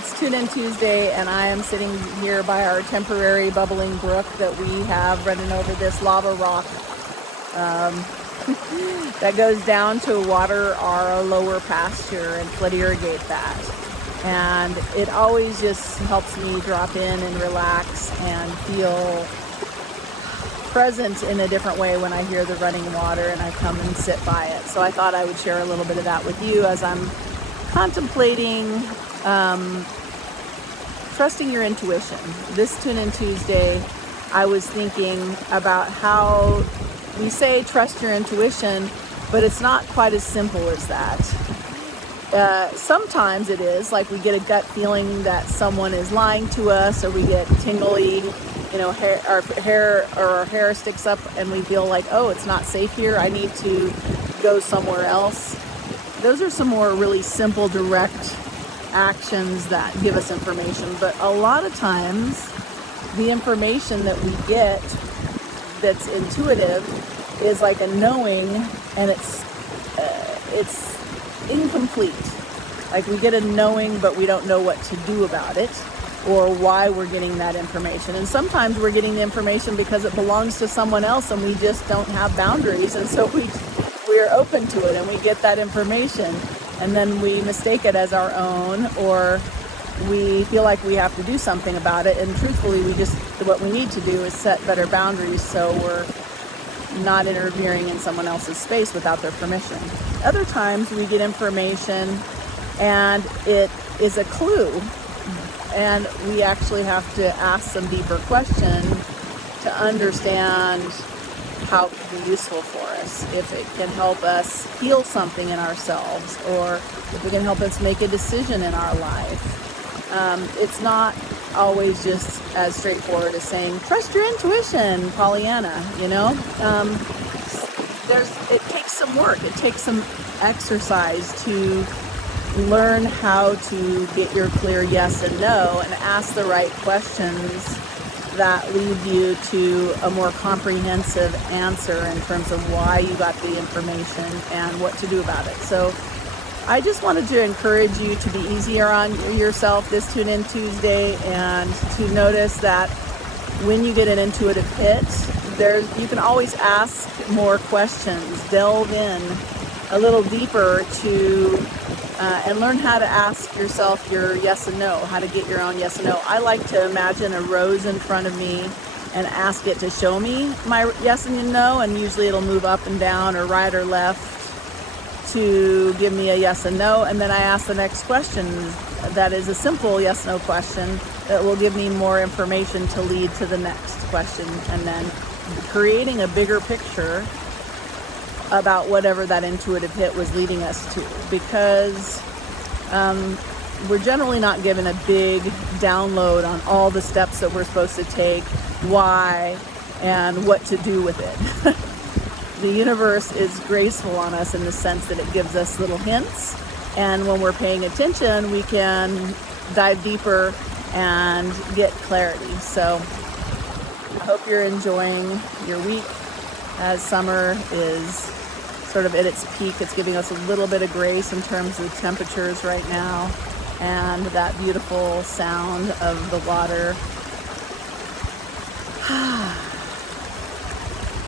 It's Tune In Tuesday, and I am sitting here by our temporary bubbling brook that we have running over this lava rock that goes down to water our lower pasture and flood irrigate that. And it always just helps me drop in and relax and feel present in a different way when I hear the running water and I come and sit by it. So I thought I would share a little bit of that with you as I'm contemplating trusting your intuition. This Tune In Tuesday, I was thinking about how we say trust your intuition, but it's not quite as simple as that. Sometimes it is, like we get a gut feeling that someone is lying to us, or we get tingly, our hair sticks up and we feel like, oh, it's not safe here, I need to go somewhere else. Those are some more really simple, direct actions that give us information. But a lot of times, the information that we get that's intuitive is like a knowing, and it's incomplete. Like we get a knowing, but we don't know what to do about it or why we're getting that information. And sometimes we're getting the information because it belongs to someone else and we just don't have boundaries, and so we're open to it and we get that information, and then we mistake it as our own, or we feel like we have to do something about it. And truthfully, what we need to do is set better boundaries so we're not interfering in someone else's space without their permission. Other times we get information and it is a clue, and we actually have to ask some deeper question to understand how it can be useful for us, if it can help us heal something in ourselves, or if it can help us make a decision in our life. It's not always just as straightforward as saying, trust your intuition, Pollyanna, it takes some work, it takes some exercise to learn how to get your clear yes and no and ask the right questions that lead you to a more comprehensive answer in terms of why you got the information and what to do about it. So I just wanted to encourage you to be easier on yourself this Tune In Tuesday, and to notice that when you get an intuitive hit, you can always ask more questions, delve in a little deeper and learn how to ask yourself your yes and no, how to get your own yes and no. I like to imagine a rose in front of me and ask it to show me my yes and no, and usually it'll move up and down or right or left to give me a yes and no. And then I ask the next question that is a simple yes no question that will give me more information to lead to the next question, and then creating a bigger picture about whatever that intuitive hit was leading us to, because we're generally not given a big download on all the steps that we're supposed to take, why, and what to do with it. The universe is graceful on us in the sense that it gives us little hints, and when we're paying attention, we can dive deeper and get clarity. So I hope you're enjoying your week as summer is sort of at its peak. It's giving us a little bit of grace in terms of the temperatures right now, and that beautiful sound of the water